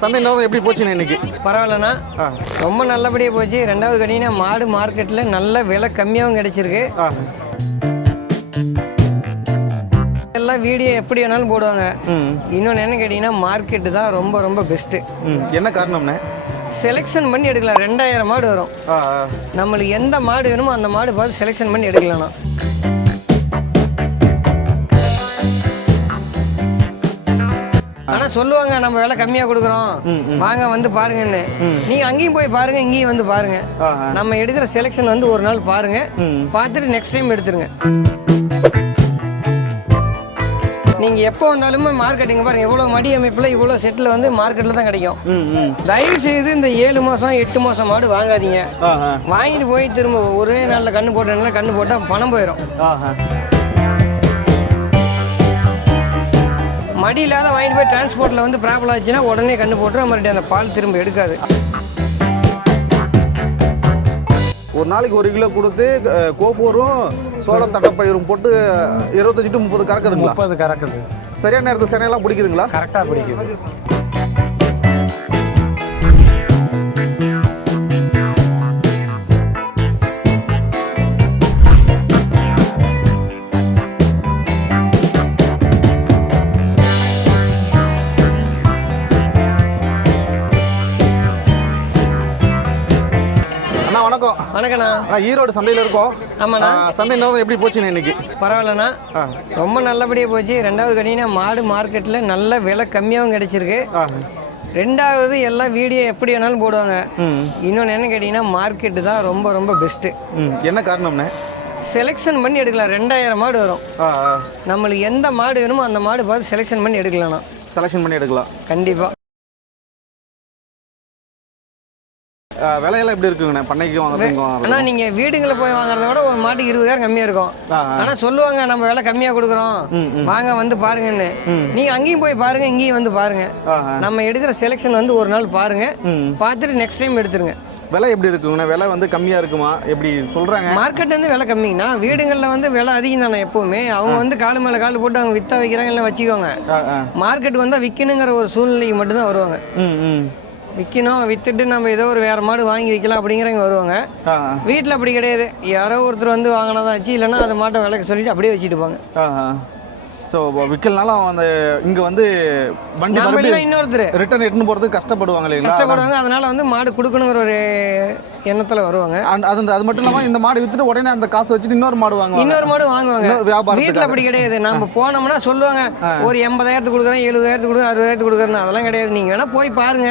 சந்தை நிலவரம் எப்படி போச்சுண்ணே இன்னைக்கு? பரவாயில்லண்ணா, ரொம்ப நல்லபடியாக போச்சு. ரெண்டாவது கட்டினா மாடு மார்க்கெட்டில் நல்ல விலை கம்மியாகவும் கிடைச்சிருக்கு. எல்லாம் வீடியோ எப்படி வேணாலும் போடுவாங்க. இன்னொன்று என்ன கேட்டிங்கன்னா மார்க்கெட்டு தான் ரொம்ப ரொம்ப பெஸ்ட்டு. என்ன காரணம்ண்ணே? செலெக்ஷன் பண்ணி எடுக்கலாம். 2000 மாடு வரும். நம்மளுக்கு எந்த மாடு வேணுமோ அந்த மாடு பார்த்து செலெக்ஷன் பண்ணி எடுக்கலாம்ண்ணா. ஆனால் சொல்லுவாங்க நம்ம விலை கம்மியாக கொடுக்குறோம், வாங்க வந்து பாருங்கன்னு. நீங்கள் அங்கேயும் போய் பாருங்க, இங்கேயும் வந்து பாருங்க. நம்ம எடுக்கிற செலெக்ஷன் வந்து ஒரு நாள் பாருங்க, பார்த்துட்டு நெக்ஸ்ட் டைம் எடுத்துருங்க. நீங்கள் எப்போ வந்தாலுமே மார்க்கெட்டிங்க பாருங்க, எவ்வளோ மடி அமைப்பில் இவ்வளோ செட்டில் வந்து மார்க்கெட்டில் தான் கிடைக்கும். தயவு செய்து இந்த 7 மாதம் 8 மாதம் மாடு வாங்காதீங்க. வாங்கிட்டு போய் திரும்ப ஒரே நாளில் கண்ணு போட்டனால கண்ணு போட்டால் பணம் போயிடும். மடி இல்லாத வாங்கிட்டு போய் டிரான்ஸ்போர்ட்டில் வந்து ப்ராப்ளம் ஆச்சுன்னா உடனே கண்ணு போட்டு மறுபடியும் அந்த பால் திரும்ப எடுக்காது. ஒரு நாளைக்கு 1 கிலோ கொடுத்து கோஃபோரும் சோளம் தட்டப்பயிரும் போட்டு 25 to 30 கறக்குதுங்களா? 30 கறக்குது. சரியான நேரத்துக்கு சனையெல்லாம் பிடிக்குதுங்களா? கரெக்டாக பிடிக்குது. வணக்கண்ணா. ஈரோடு சந்தையில் இருக்கோம். ஆமாண்ணா. சந்தை நிலவரம் எப்படி போச்சுண்ணே இன்னைக்கு? பரவாயில்லண்ணா, ரொம்ப நல்லபடியாக போச்சு. ரெண்டாவது கட்டினா மாடு மார்க்கெட்டில் நல்ல விலை கம்மியாகவும் கிடைச்சிருக்கு. ரெண்டாவது எல்லாம் வீடியோ எப்படி வேணாலும் போடுவாங்க. இன்னொன்று என்ன கேட்டிங்கன்னா மார்க்கெட்டு தான் ரொம்ப ரொம்ப பெஸ்ட்டு. என்ன காரணம்ண்ணே? செலெக்ஷன் பண்ணி எடுக்கலாம். 2000 மாடு வரும். நம்மளுக்கு எந்த மாடு வேணுமோ அந்த மாடு பார்த்து செலெக்ஷன் பண்ணி எடுக்கலாம்ண்ணா. செலெக்ஷன் பண்ணி எடுக்கலாம் கண்டிப்பாக. விலையெல்லாம் எப்படி இருக்குங்கண்ணே பண்ணைக்கு வாங்குறதுங்க? ஆனால் நீங்கள் வீடுங்களில் போய் வாங்குறத விட ஒரு மாட்டுக்கு 20,000 கம்மியாக இருக்கும். ஆனால் சொல்லுவாங்க நம்ம விலை கம்மியாக கொடுக்குறோம், வாங்க வந்து பாருங்கன்னு. நீங்கள் அங்கேயும் போய் பாருங்க, இங்கேயும் வந்து பாருங்க. நம்ம எடுக்கிற செலெக்ஷன் வந்து ஒரு நாள் பாருங்க, பார்த்துட்டு நெக்ஸ்ட் டைம் எடுத்துருங்க. விலை எப்படி இருக்குங்கண்ணா? விலை வந்து கம்மியாக இருக்குமா? எப்படி சொல்கிறாங்க? மார்க்கெட் வந்து விலை கம்மிங்கண்ணா. வீடுகளில் வந்து விலை அதிகம் தானே எப்போவுமே. அவங்க வந்து கால் மேலே கால் போட்டு அவங்க விற்ற வைக்கிறாங்க, இல்லை வச்சுக்கோங்க. மார்க்கெட் வந்தால் விற்கணுங்கிற ஒரு சூழ்நிலைக்கு மட்டும்தான் வருவாங்க. விற்கணும், விற்றுட்டு நம்ம ஏதோ ஒரு வேறு மாடு வாங்கி விற்கலாம் அப்படிங்கிறவங்க வருவாங்க. வீட்டில் அப்படி கிடையாது. யாரோ ஒருத்தர் வந்து வாங்கினதான் ஆச்சு, இல்லைன்னா அதை மாட்டை விலைக்கு சொல்லிட்டு அப்படியே வச்சுட்டு போங்க. ஸோ விற்கலனாலும் அந்த இங்கே வந்து வண்டி இன்னொருத்தர் ரிட்டர்ன் எடுத்துன்னு போகிறதுக்கு கஷ்டப்படுவாங்க இல்லைங்களா? கஷ்டப்படுவாங்க. அதனால வந்து மாடு கொடுக்கணுங்கிற ஒரு எண்ணத்தில் வருவாங்க. அது மட்டும் இல்லாமல் இந்த மாடு விற்றுட்டு உடனே அந்த காசு வச்சுட்டு இன்னொரு மாடு வாங்குவாங்க. வீட்டில் அப்படி கிடையாது. நம்ம போனோம்னா சொல்லுவாங்க ஒரு 80,000 கொடுக்குறேன், 70,000 கொடுக்குறேன், 60,000 கொடுக்குறேன். அதெல்லாம் கிடையாது. நீங்கள் வேணால் போய் பாருங்க,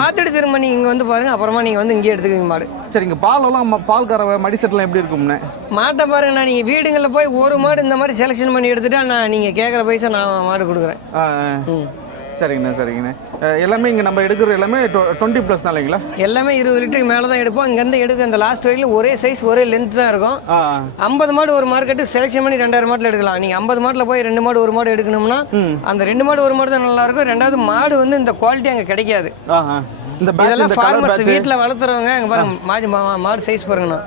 பார்த்துட்டு திரும்ப நீங்கள் இங்கே வந்து பாருங்க, அப்புறமா நீங்கள் வந்து இங்கே எடுத்துக்கீங்க மாடு. சரிங்க. பாலெல்லாம் பால் கறவை மடி செட்டெல்லாம் எப்படி இருக்கும்னே? மாட்டை பாருங்கண்ணா. நீங்கள் வீடுங்களில் போய் ஒரு மாடு இந்த மாதிரி செலெக்ஷன் பண்ணி எடுத்துட்டா நான் நீங்கள் கேட்குற பைசா நான் மாடு கொடுக்குறேன். சரிங்கண்ணா சரிங்கண்ணா. எல்லாமே இங்கே நம்ம எடுக்கிற எல்லாமே 20+ தான் இல்லைங்களா? எல்லாமே 20 லிட்டருக்கு மேலே தான் எடுப்போம். இங்கேருந்து எடுக்க அந்த லாஸ்ட் வரைக்கும் ஒரே சைஸ் ஒரே லென்த் தான் இருக்கும். 50 மாடு ஒரு மார்க்கெட்டு செலெக்ஷன் பண்ணி 2000 மாட்டில் எடுக்கலாம். நீங்கள் 50 மாட்டில் போய் 2 மாடு 1 மாடு எடுக்கணும்னா அந்த 2 மாடு 1 மாடு தான் நல்லாயிருக்கும். ரெண்டாவது மாடு வந்து இந்த குவாலிட்டி அங்கே கிடைக்காது. வீட்டில் வளர்த்துறவங்க அங்கே பாருங்க, மாடு சைஸ் பாருங்கண்ணா.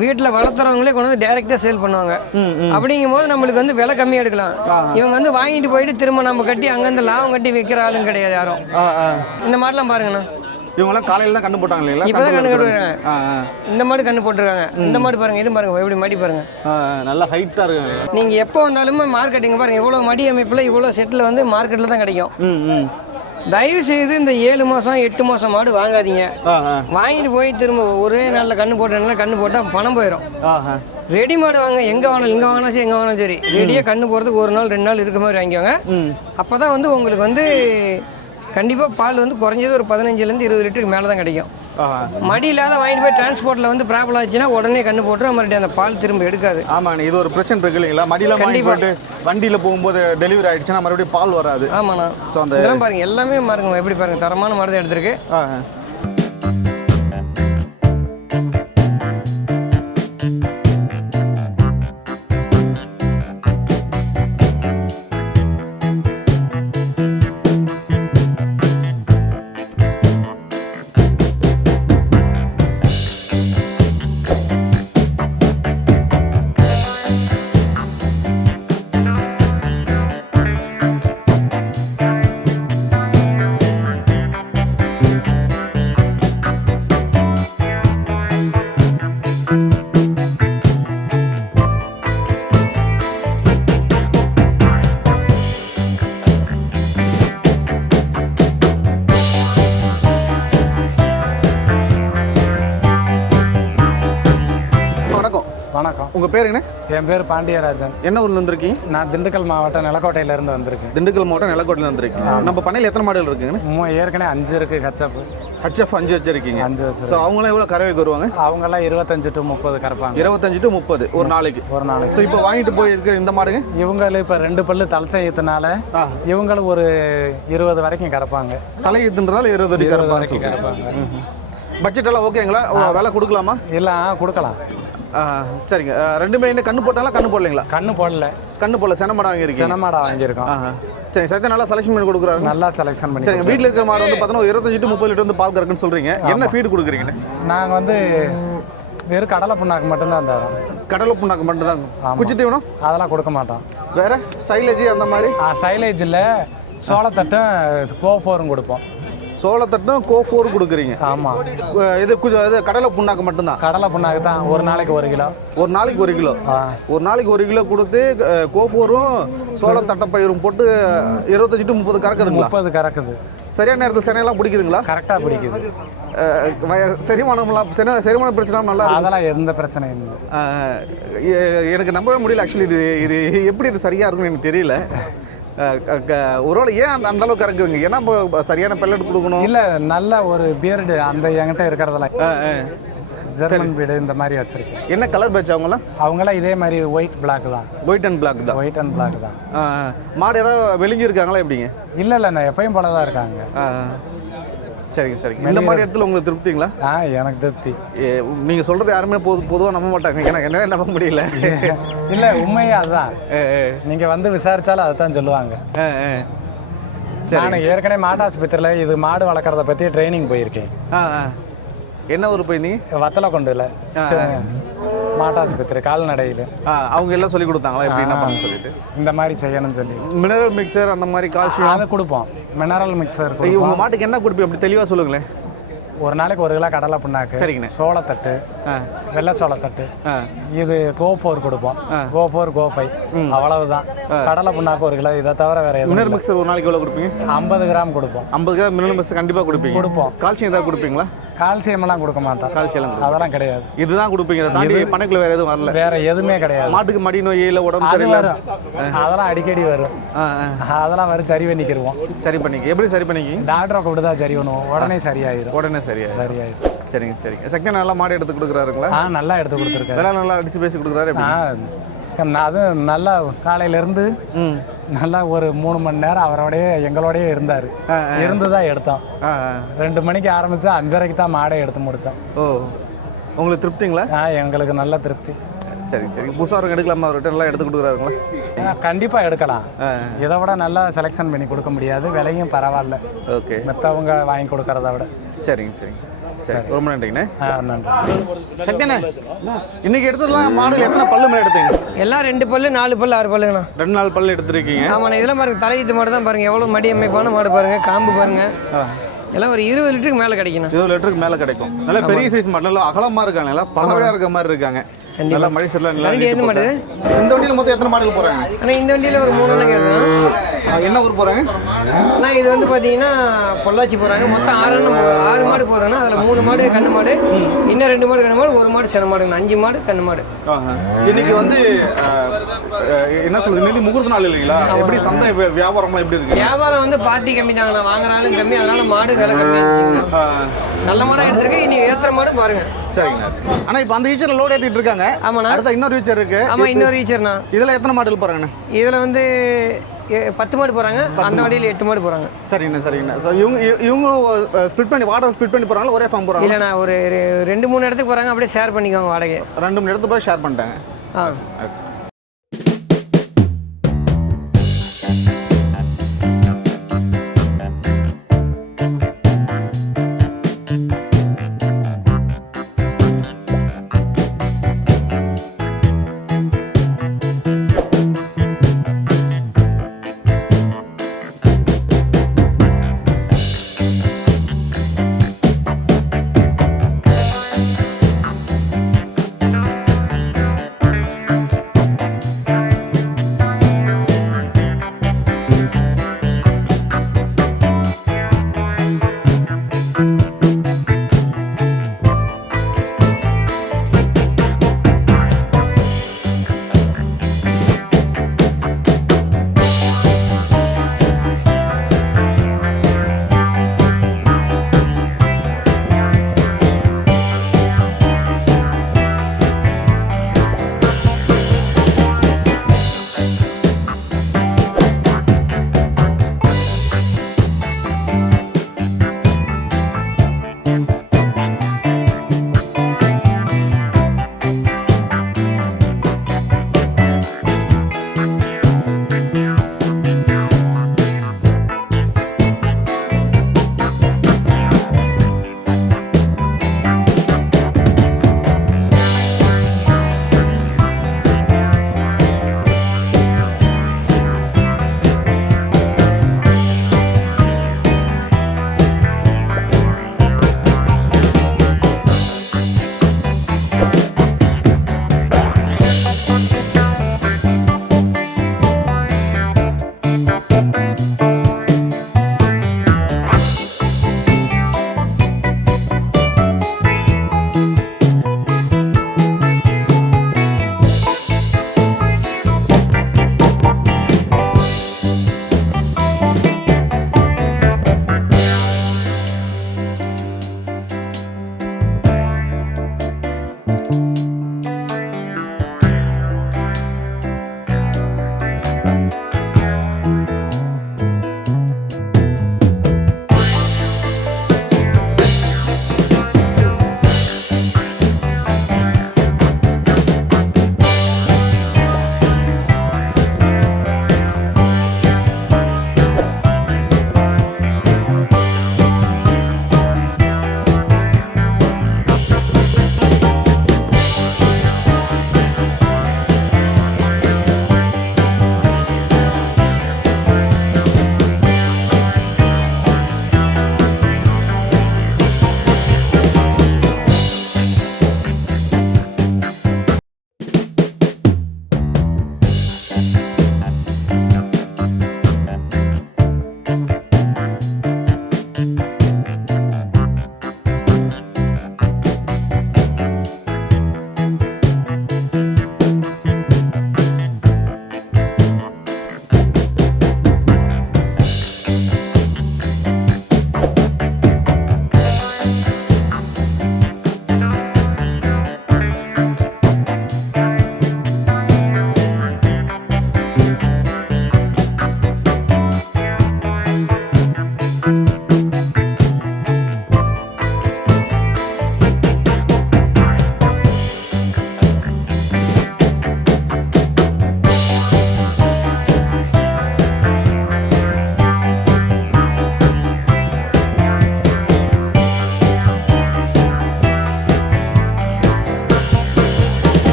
வீட்டில் வளர்த்துறவங்களே கொண்டு வந்து டைரெக்டாக சேல் பண்ணுவாங்க. அப்படிங்கும் போது நம்மளுக்கு வந்து விலை கம்மியாக எடுக்கலாம். இவங்க வந்து வாங்கிட்டு போயிட்டு திரும்ப நம்ம கட்டி அங்கேருந்து லாபம் கட்டி விற்கிற ஆளும் கிடையாது யாரும். இந்த மாடெல்லாம் பாருங்கண்ணா. இவங்கெல்லாம் காலையில் தான் கண்ணு போட்டாங்க இல்லைங்களா? இப்போ தான் கண்ணு போட்டுருக்காங்க. இந்த மாடு கண்ணு போட்டுருக்காங்க. இந்த மாடு பாருங்க, இது பாருங்க, எப்படி மடி பாருங்க, நல்லா ஹைட்டாக இருக்கு. நீங்கள் எப்போ வந்தாலுமே மார்க்கெட்டிங்க பாருங்க, எவ்வளோ மடி அமைப்பில் இவ்வளோ செட்டில் வந்து மார்க்கெட்டில் தான் கிடைக்கும். தயவு செய்து இந்த 7 மாதம் 8 மாதம் மாடு வாங்காதீங்க. வாங்கிட்டு போய் திரும்ப ஒரே நாளில் கண்ணு போட்டனால கண்ணு போட்டால் பணம் போயிடும். ரெடி மாடு வாங்க, எங்கே வாங்கினாலும் இங்கே வாங்கினா சரி, எங்கே வாங்கினா சரி, ரெடியாக கண்ணு போகிறதுக்கு 1 நாள் 2 நாள் இருக்க மாதிரி வாங்கிக்கோங்க. அப்போ தான் வந்து உங்களுக்கு வந்து கண்டிப்பாக பால் வந்து குறைஞ்சது ஒரு 15 to 20 லிட்டருக்கு மேலே தான் கிடைக்கும். மடி இல்லாத வாங்கிட்டு போய் டிரான்ஸ்போர்ட்டில் வந்து ப்ராப்ளம் ஆச்சுன்னா உடனே கண்ணு போட்டு மறுபடியும் அந்த பால் திரும்ப எடுக்காது. ஆமாண்ணா, இது ஒரு பிரச்சனை இருக்கு இல்லைங்களா? மடியில் வாங்கி போட்டு வண்டியில் போகும்போது டெலிவரி ஆகிடுச்சுன்னா மறுபடியும் பால் வராது. ஆமாண்ணா. ஸோ அந்த இதெல்லாம் பாருங்கள், எல்லாமே பாருங்க, எப்படி பாருங்கள், தரமான மாடு தான் எடுத்திருக்கு. வணக்கம். உங்கள் பேர் என்ன? என் பேர் பாண்டியராஜன். என்ன ஊர்ல இருந்திருக்கீங்க? நான் திண்டுக்கல் மாவட்டம் நிலக்கோட்டையிலேருந்து வந்திருக்கேன். திண்டுக்கல் மாவட்டம் நிலக்கோட்டையில் இருந்திருக்கீங்க. நம்ம பண்ணையில் எத்தனை மாடுகள் இருக்குங்கண்ணே? ஏற்கனவே 5 இருக்குது ஹெச்எஃப். ஹெச்எஃப் 5 வச்சிருக்கீங்க. 5 வச்சு. ஸோ அவங்களாம் எவ்வளோ கறவைக்கு வருவாங்க? அவங்கெல்லாம் 25 to 30 கறப்பாங்க. 25 to 30 ஒரு நாளைக்கு. ஸோ இப்போ வாங்கிட்டு போயிருக்க இந்த மாடுங்க இவங்களும் இப்போ 2 பல்லு தலைச்சயத்தினால இவங்களும் ஒரு 20 வரைக்கும் கறப்பாங்க. தலையீத்துன்றதால 20 வரைக்கும் கறப்பாங்க. பட்ஜெட் எல்லாம் ஓகேங்களா? விலை கொடுக்கலாமா? இல்லை கொடுக்கலாம். சரிங்க. ரெண்டுமே என்ன கண்ணு போட்டாலும் கண்ணு போடலைங்களா? கண்ணு போடல. கண்ணு போடல. செனமாடா வாங்கியிருக்கீங்க? செனமாடா வாங்கியிருக்கோம். சரி, சத்யா நல்லா செலெக்ஷன் பண்ணி கொடுக்குறாரு. நல்லா செலெக்ஷன் பண்ணி. சரிங்க. வீட்டில் இருக்கிற மாடு வந்து பார்த்தோன்னா 25 to 30 லிட்டர் வந்து பால் கறக்குன்னு சொல்கிறீங்க. என்ன ஃபீடு கொடுக்குறீங்க? நாங்கள் வந்து வெறும் கடலை புண்ணாக்கு மட்டும்தான் தரோம். கடலை புண்ணாக்கு மட்டும்தான். குச்சி தீவனம் அதெல்லாம் கொடுக்க மாட்டோம். வேறு சைலேஜ் அந்த மாதிரி? சைலேஜ் இல்லை, சோளத்தட்டும் கோஃபோரும் கொடுப்போம். சோளத்தட்டும் கோஃபோர் கொடுக்குறீங்க? ஆமாம். இது கடலை புண்ணாக்கு மட்டும்தான்? கடலை புண்ணாக்கு தான். ஒரு நாளைக்கு 1 கிலோ. ஒரு நாளைக்கு 1 கிலோ. ஒரு நாளைக்கு 1 கிலோ கொடுத்து கோஃபோரும் சோளத்தட்டப்பயிரும் போட்டு 25 to 30 கறக்குதுங்களா? 30 கறக்குது. சரியான நேரத்தில் செனையெல்லாம் பிடிக்குதுங்களா? கரெக்டாக பிடிக்குது. செரிமானம்லாம் செரிமான பிரச்சனை நல்லா? அதெல்லாம் எந்த பிரச்சனையும் இல்லை. எனக்கு நம்பவே முடியல ஆக்சுவலி. இது எப்படி இது சரியாக இருக்குன்னு எனக்கு தெரியல. ஒருவேளை ஏன் அந்த அளவுக்கு கறக்குதுங்க? ஏன்னா இப்போ சரியான பெல்லட் கொடுக்கணும். இல்லை, நல்ல ஒரு பியர்டு அந்த என்கிட்ட இருக்கிறதெல்லாம் ஜெர்மன் பீடு இந்த மாதிரி வச்சிருக்கேன். என்ன கலர் பேட்ச் அவங்களாம் இதே மாதிரி ஒயிட் பிளாக் தான். ஒயிட் அண்ட் பிளாக் தான். ஒயிட் அண்ட் பிளாக் தான். மாடு ஏதாவது வெளிஞ்சிருக்காங்களா எப்படிங்க? இல்லை நான் எப்பயும் போல தான் இருக்காங்க. சரிங்க சரிங்க. இந்த மாதிரி இடத்துல உங்களுக்கு திருப்திங்களா? எனக்கு திருப்தி. நீங்கள் சொல்கிறது யாருமே பொதுவாக நம்ப மாட்டாங்க. எனக்கு என்ன நம்ப முடியல. இல்லை, உண்மையே அதுதான். நீங்கள் வந்து விசாரித்தாலும் அதை தான் சொல்லுவாங்க. நான் ஏற்கனவே மாட்டாஸ்பத்திரியில் இது மாடு வளர்க்குறத பற்றி ட்ரைனிங் போயிருக்கேன். என்ன ஊர் போயிருந்தீங்க? வத்தலை கொண்டுல மாட்டாஸ்பத்திரி கால்நடையில். அவங்க எல்லாம் சொல்லி கொடுத்தாங்களா எப்படி என்ன பண்ண சொல்லிட்டு? இந்த மாதிரி செய்யணும்னு சொல்லி. மினரல் மிக்சர் அந்த மாதிரி கால்சியம் அதை கொடுப்போம். Mineral mixer. உங்கள் மாட்டுக்கு என்ன கொடுப்பீங்க அப்படி தெளிவாக சொல்லுங்களேன். ஒரு நாளைக்கு 1 கிலோ கடலை புண்ணாக்கு. சரிங்கண்ணே. சோளத்தட்டு, வெள்ளை சோளத்தட்டு, இது கோ4 கொடுப்போம். கோ4 கோ5 அவ்வளவுதான். கடலை புண்ணாக்கு 1 கிலோ. இதை தவிர வேற மினரல் மிக்சர் ஒரு நாளைக்கு எவ்வளோ கொடுப்பீங்க? 50 கிராம் கொடுப்போம். 50 கிராம் மினரல் மிக்சர் கண்டிப்பாக கொடுப்போம். கால்சியம் ஏதாவது கொடுப்பீங்களா? கால்சியம் எல்லாம் கொடுக்க மாட்டோம். கால்சியம் அதெல்லாம் கிடையாது. இதுதான் கொடுப்பீங்க. தாண்டி பண்ணைக்குள்ள வேற எதுவும் வரல? வேற எதுவுமே கிடையாது. மாட்டுக்கு மடி நோய் இல்லை, உடம்பு சரியில்லை, அதெல்லாம் அடிக்கடி வரும். அதெல்லாம் வரும். சரி பண்ணிக்கிடுவோம். சரி பண்ணிக்க. எப்படி சரி பண்ணிக்க? டாக்டரை கூப்பிட்டு தான் சரி பண்ணுவோம். உடனே சரியாயிடும். உடனே சரியாயிடும். சரிங்க சரிங்க. சக்தி நல்லா மாடு எடுத்து கொடுக்குறாருங்களா? நல்லா எடுத்து கொடுத்துருக்காரு. நல்லா அடிச்சு பேசி கொடுக்குறாரு. அது நல்லா காலையிலேருந்து நல்லா ஒரு 3 மணி நேரம் அவரோடய எங்களோடய இருந்தார். இருந்து தான் எடுத்தோம். 2 மணிக்கு ஆரம்பித்தா 5:30க்கு தான் மாடை எடுத்து முடித்தோம். ஓ, உங்களுக்கு திருப்திங்களா? எங்களுக்கு நல்ல திருப்தி. சரி சரி. புதுசாக எடுக்கலாமா? அவர்கிட்ட நல்லா எடுத்து கொடுக்குறாருங்களா? கண்டிப்பாக எடுக்கலாம். இதை விட நல்லா செலெக்ஷன் பண்ணி கொடுக்க முடியாது. விலையும் பரவாயில்ல. ஓகே. மற்றவங்க வாங்கி கொடுக்கறத விட. சரிங்க சரிங்க. சரி, ரொம்ப நன்றிங்கண்ணே. நன்றி. சக்திண்ணே, இன்னைக்கு எடுத்ததுலாம் மாடுகள் எத்தனை பல்லு மேலே எடுத்தீங்க? எல்லாம் 2 பல்லு 4 பல்லு 6 பல்லுங்கண்ணா. 2-4 பல்லு எடுத்துருக்கீங்க. ஆமாண்ணா. இதெல்லாம் பாருங்க, தலையீத்து மாடு தான் பாருங்க. எவ்வளோ மடி அமைப்பான மாடு பாருங்க. காம்பு பாருங்க. எல்லாம் ஒரு 20 லிட்டருக்கு மேலே கிடைக்கும். 20 லிட்டருக்கு மேலே கிடைக்கும். நல்லா பெரிய சைஸ் மாடு, நல்லா அகலமாக இருக்காங்க, நல்லா பறவையாக இருக்க மாதிரி இருக்காங்க. நல்லா மடி சரிலாம் நல்லா. என்ன மாடு? இந்த வண்டியில் மொத்தம் எத்தனை மாடுகள் போகிறாங்க? ஆனால் இந்த வண்டியில் ஒரு 3 கேட்கணும். என்ன ஊர் போகிறாங்க? ஆனால் இது வந்து பார்த்தீங்கன்னா பொள்ளாச்சி போகிறாங்க. மொத்தம் 6 மாடு போகிறாங்கன்னா அதில் 3 மாடு கண்ணு மாடு, இன்னும் 2 மாடு கண்ணு மாடு, 1 மாடு சென மாடுங்க. 5 மாடு கண்ணு மாடு. இன்னைக்கு வந்து என்ன சொல்றது, இன்னைக்கு முகூர்த்த நாள் இல்லைங்களா? எப்படி சந்தை வியாபாரம்லாம் எப்படி இருக்கு? வியாபாரம் வந்து பார்ட்டி கம்மி தாங்கண்ணா. வாங்குறாலும் கம்மி. அதனால மாடு விலை கம்மியாக நல்ல மாடாக எடுத்துருக்கு. இனி ஏற்றுற மாடு பாருங்க. சரிங்க. ஆனால் இப்போ அந்த ஈச்சரில் லோடு ஏற்றிட்டு இருக்காங்க. ஆமாண்ணா. அடுத்த இன்னொரு ஈச்சர் இருக்கு. ஆமாம், இன்னொரு ஈச்சர்ண்ணா. இதில் எத்தனை மாடுகள் போகிறாங்கண்ணே? இதில் வந்து 10 மாடு போகிறாங்க. அந்த வண்டியில் 8 மாடு போகிறாங்க. சரிங்கண்ணா சரிங்கண்ணா. ஸோ இவங்க ஸ்பிளிட் பண்ணி வாடகை ஸ்பிளிட் பண்ணி போகிறாங்களா ஒரே ஃபார்ம் போகிறாங்க? இல்லைண்ணா, ஒரு 2-3 இடத்துக்கு போகிறாங்க. அப்படியே ஷேர் பண்ணிக்கோங்க வாடகை. 2-3 இடத்துக்கு போய் ஷேர் பண்ணிட்டாங்க.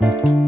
you.